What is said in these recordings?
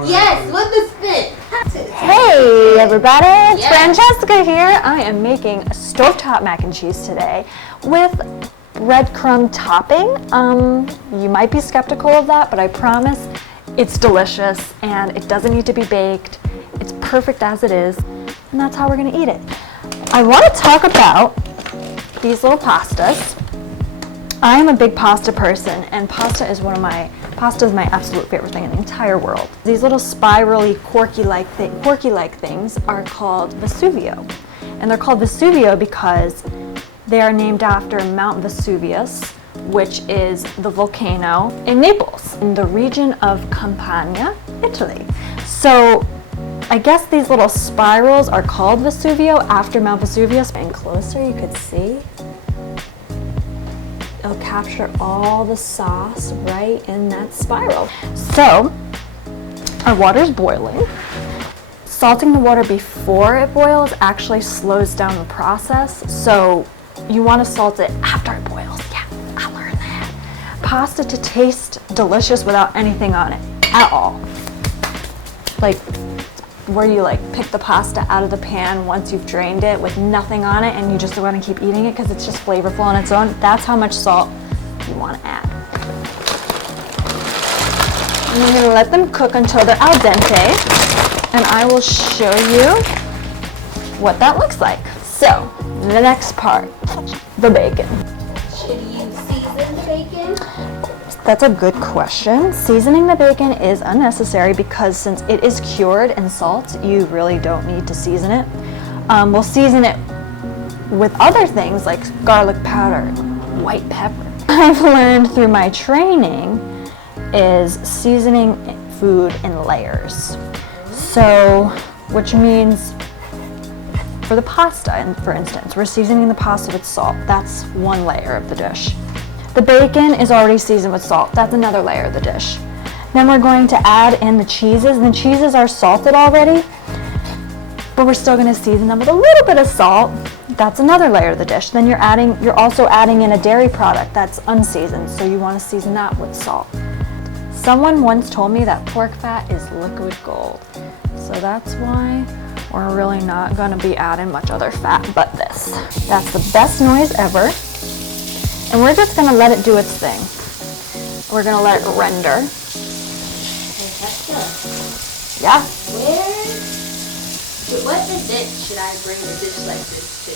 Yes, with the spin. Hey everybody, it's Yes. Francesca here. I am making stovetop mac and cheese today with breadcrumb topping. You might be skeptical of that, but I promise it's delicious and it doesn't need to be baked. It's perfect as it is, and that's how we're gonna eat it. I want to talk about these little pastas. I'm a big pasta person, and pasta is my absolute favorite thing in the entire world. These little spirally, quirky-like things are called Vesuvio. And they're called Vesuvio because they are named after Mount Vesuvius, which is the volcano in Naples, in the region of Campania, Italy. So I guess these little spirals are called Vesuvio after Mount Vesuvius. And closer you could see, it'll capture all the sauce right in that spiral. So our water's boiling. Salting the water before it boils actually slows down the process. So you want to salt it after it boils. Yeah, I learned that. Pasta to taste delicious without anything on it at all. Like where you pick the pasta out of the pan once you've drained it with nothing on it and you just want to keep eating it because it's just flavorful on its own. That's how much salt you want to add. And I'm going to let them cook until they're al dente, and I will show you what that looks like. So, the next part, the bacon. Should you season the bacon? That's a good question. Seasoning the bacon is unnecessary because since it is cured in salt, you really don't need to season it. We'll season it with other things like garlic powder, white pepper. I've learned through my training is seasoning food in layers. So, which means for the pasta, for instance, we're seasoning the pasta with salt. That's one layer of the dish. The bacon is already seasoned with salt. That's another layer of the dish. Then we're going to add in the cheeses. The cheeses are salted already, but we're still going to season them with a little bit of salt. That's another layer of the dish. Then you're also adding in a dairy product that's unseasoned, so you want to season that with salt. Someone once told me that pork fat is liquid gold, so that's why we're really not going to be adding much other fat but this. That's the best noise ever. And we're just going to let it do its thing. We're going to let it render. Francesca. Yeah. What event should I bring a dish like this to?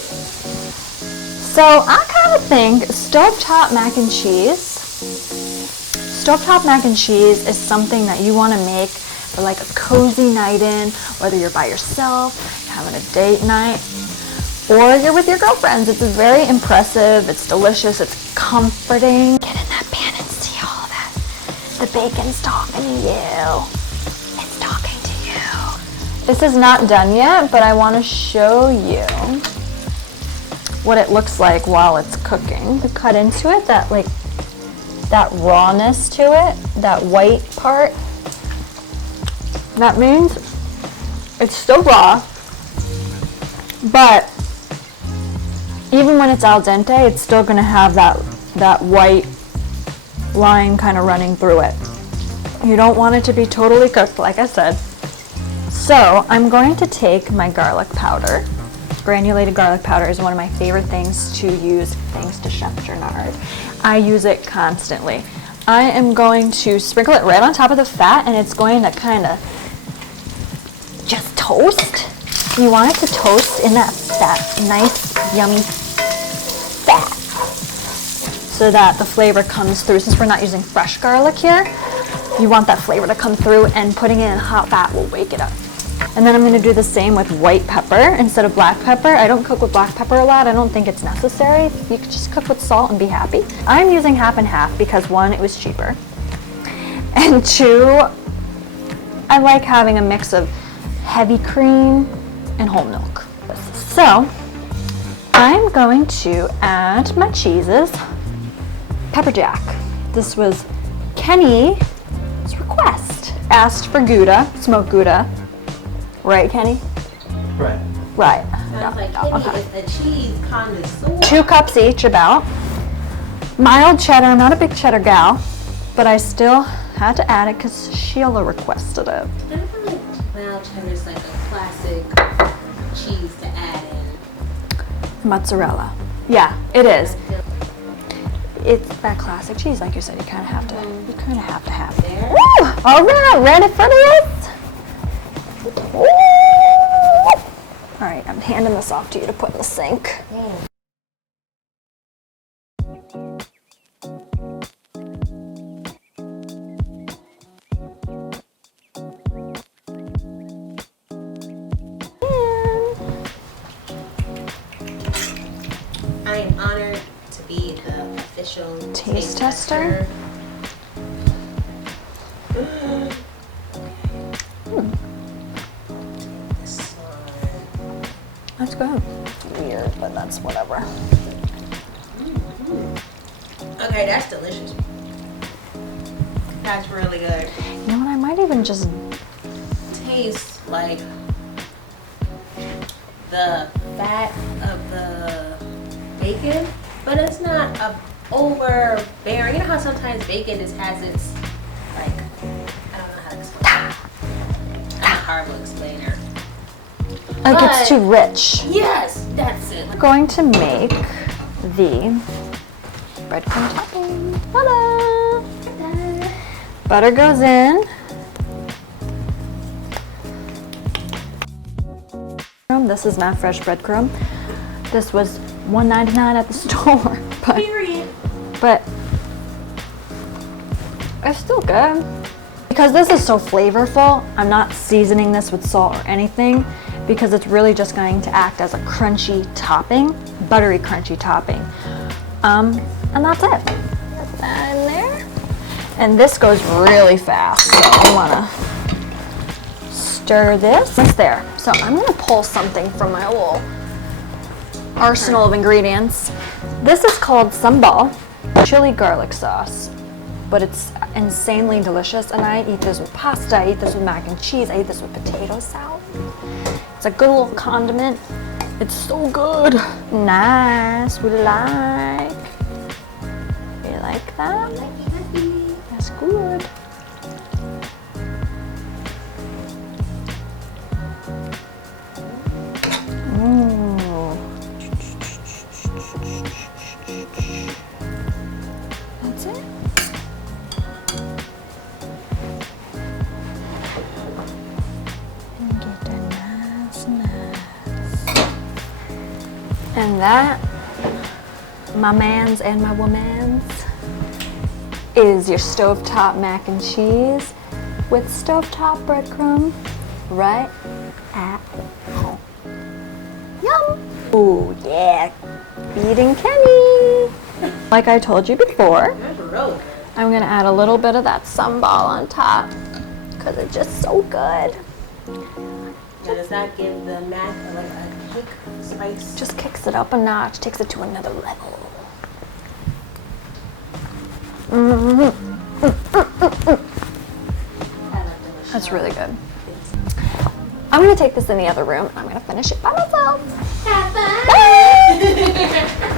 So I kind of think stovetop mac and cheese. Stovetop mac and cheese is something that you want to make for like a cozy night in, whether you're by yourself, having a date night, or you're with your girlfriends. It's very impressive, it's delicious, it's comforting. Get in that pan and see all of that. The bacon's talking to you. It's talking to you. This is not done yet, but I want to show you what it looks like while it's cooking. To cut into it, that rawness to it, that white part, that means it's still raw, but even when it's al dente, it's still going to have that white line kind of running through it. You don't want it to be totally cooked, like I said. So I'm going to take my garlic powder. Granulated garlic powder is one of my favorite things to use, thanks to Chef Gernard. I use it constantly. I am going to sprinkle it right on top of the fat, and it's going to kind of just toast. You want it to toast in that nice, yummy fat so that the flavor comes through. Since we're not using fresh garlic here, you want that flavor to come through, and putting it in hot fat will wake it up. And then I'm going to do the same with white pepper instead of black pepper. I don't cook with black pepper a lot. I don't think it's necessary. You could just cook with salt and be happy. I'm using half and half because one, it was cheaper, and two, I like having a mix of heavy cream and whole milk. So I'm going to add my cheeses. Pepper jack. This was Kenny's request. Asked for Gouda, smoked Gouda. Right, Kenny? Right. Right. Sounds like Kenny is a cheese connoisseur. 2 cups each about. Mild cheddar. I'm not a big cheddar gal, but I still Had to add it because Sheila requested it. I feel like mild cheddar is like a classic cheese to add in. Mozzarella. Yeah, it is. It's that classic cheese, like you said. You kind of have to. You kind of have to have it. There. Woo! All right, ready for this? Woo! All right, I'm handing this off to you to put in the sink. I am honored to be the official Taste tester. That's good. Weird, but that's whatever. Okay, that's delicious. That's really good. You know what? I might even just. Tastes like the fat of the bacon, but it's not a overbearing. You know how sometimes bacon just has its like, I don't know how to explain it. I'm a horrible explainer. Like But- it's too rich. Yes, that's it. We're going to make the breadcrumb topping. Ta-da! Butter goes in. This is not fresh breadcrumb. This was $1.99 at the store. Period. But it's still good. Because this is so flavorful, I'm not seasoning this with salt or anything because it's really just going to act as a crunchy topping, buttery crunchy topping. And that's it. Put that in there. And this goes really fast, so I want to stir this. It's there. So I'm going to pull something from my little arsenal of ingredients. This is called sambal chili garlic sauce, but it's insanely delicious, and I eat this with pasta, I eat this with mac and cheese, I eat this with potato salad. It's a good little condiment. It's so good. Nice. We like. You like that? That's good. That's it. And get that nice. And that, my man's and my woman's, is your stovetop mac and cheese with stovetop breadcrumb right at home. Yum! Ooh, yeah. Eating Kenny. Like I told you before, That's really good. I'm gonna add a little bit of that sambal on top because it's just so good. Now, does that give the mac like a kick, spice? Just kicks it up a notch, takes it to another level. That's really good. I'm gonna take this in the other room and I'm gonna finish it by myself. Have fun!